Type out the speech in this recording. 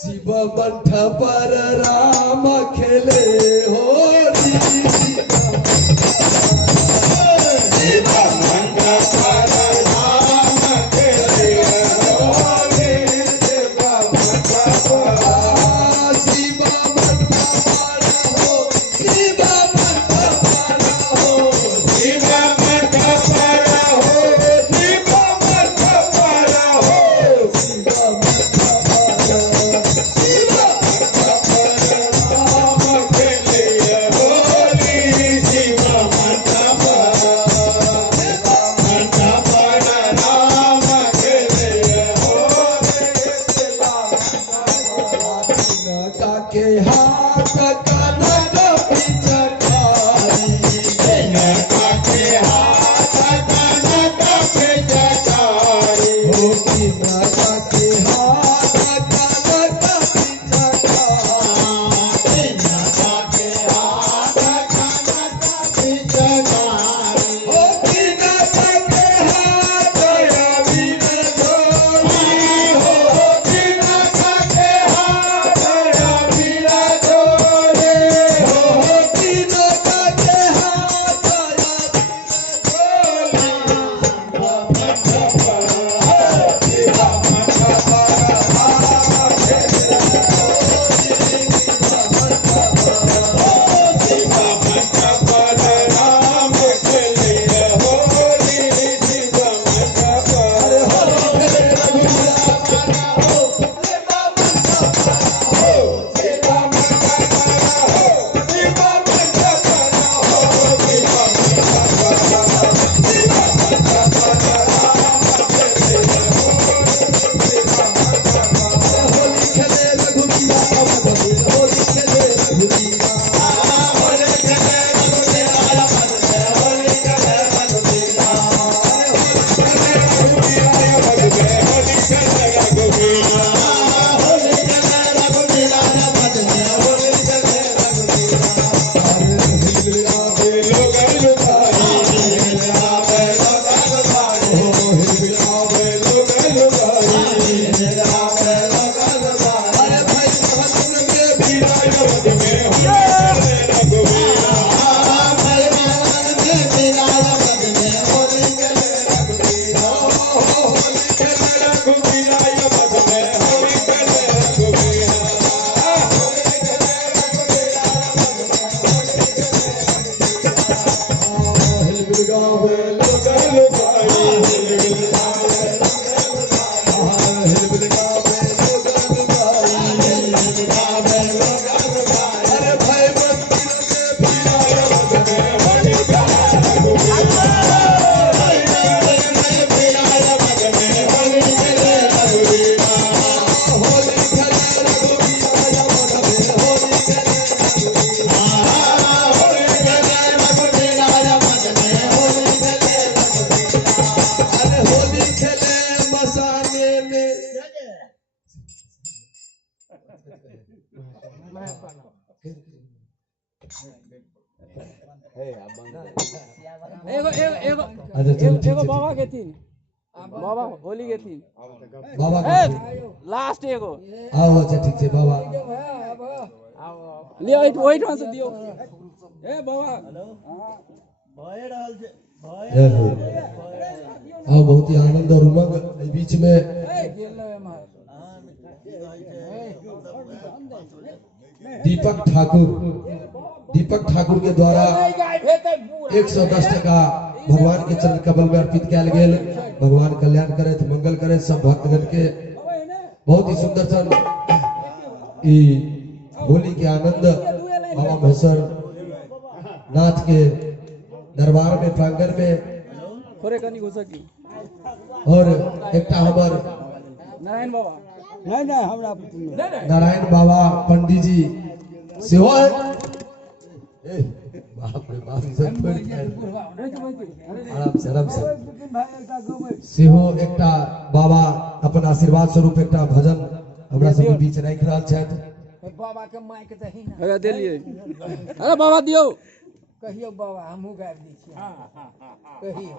शिव बंठ पर राम खेले होली शिव बंठ पर राम खेले होली शिव बंठ पर शिव बंठ पर हो शिव बंठ पर हो शिव बंठ पर हो शिव बंठ पर हो शिव बंठ पर हिलमिल गावे लोगा लुगाई हिलमिल गावे हिलमिल गावे लोगा लुगाई हिलमिल गावे लोगा लुगाई अरे भाई मंदिर में फिराया बदने बड़ी प्यारा रघुवीरा फिराया बदने बड़ी प्यारा रघुवीरा होली खेले रघुवीरा बदने होली खेले रघुवीरा होली खेले रघुवीरा बदने होली खेले रघुवीरा अरे होली खेले मसाने में एगो बाबा के थी बाबा होली के थी बाबा लास्ट एगो आओ अच्छा ठीक है बाबा लियो वही ठाम से दियो ए बाबा जय हो आओ बहुत ही आनंद और उमंग बीच में दीपक ठाकुर के द्वारा 110 टका भगवान के चरण कमल में अर्पित किया गेल। भगवान कल्याण करे मंगल करे सब भक्तगण के। बहुत ही सुंदर सन ई होली के आनंद बाबा महेश्वर नाथ के दरबार में प्रांगण में थोड़े कनी हो सकी और एक हमार नारायण बाबा नहीं हमरा नारायण बाबा पंडित जी सेहो है बाप रे बाप सब आराम से सेहो एकटा बाबा अपन आशीर्वाद स्वरूप एकटा भजन हमरा सबके बीच राखि रहल छथि। बाबा के माइक दही ना अरे देलिए अरे बाबा दियो कहियो बाबा हमहू गाबि दै छियै कहियो